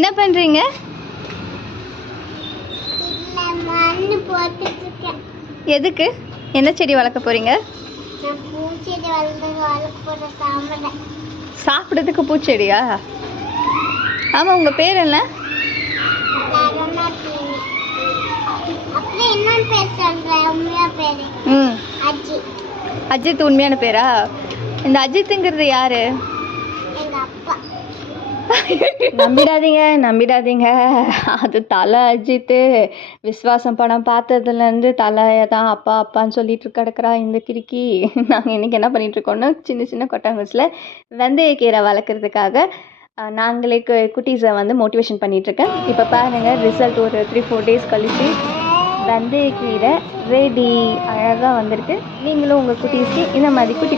என்ன பண்ணுறீங்க? எதுக்கு? என்ன செடி வளர்க்க போகிறீங்க? சாப்பிட்றதுக்கு பூச்செடியா? ஆமாம், உங்கள் பேர் என்ன? அஜித் உண்மையான பேரா? இந்த அஜித்துங்கிறது யாரு? நம்பிடாதீங்க. அது தலை அஜித்து. விஸ்வாசம் படம் பார்த்ததுலேருந்து தலையை தான் அப்பான்னு சொல்லிட்டு கிடக்குறா இந்த கிறுக்கி. நாங்கள் இன்றைக்கி என்ன பண்ணிகிட்ருக்கோன்னா, சின்ன சின்ன கொட்டாங்குச்சில் வெந்தயக்கீரை வளர்க்குறதுக்காக நாங்களே குட்டீஸை வந்து மோட்டிவேஷன் பண்ணிகிட்ருக்கேன். இப்போ பாருங்கள், ரிசல்ட் ஒரு 3-4 டேஸ் கழிச்சு வெந்தயக்கீரை ரெடி. அழகாக வந்திருக்கு. நீங்களும் உங்கள் குட்டீஸ்க்கு இந்த மாதிரி குட்டி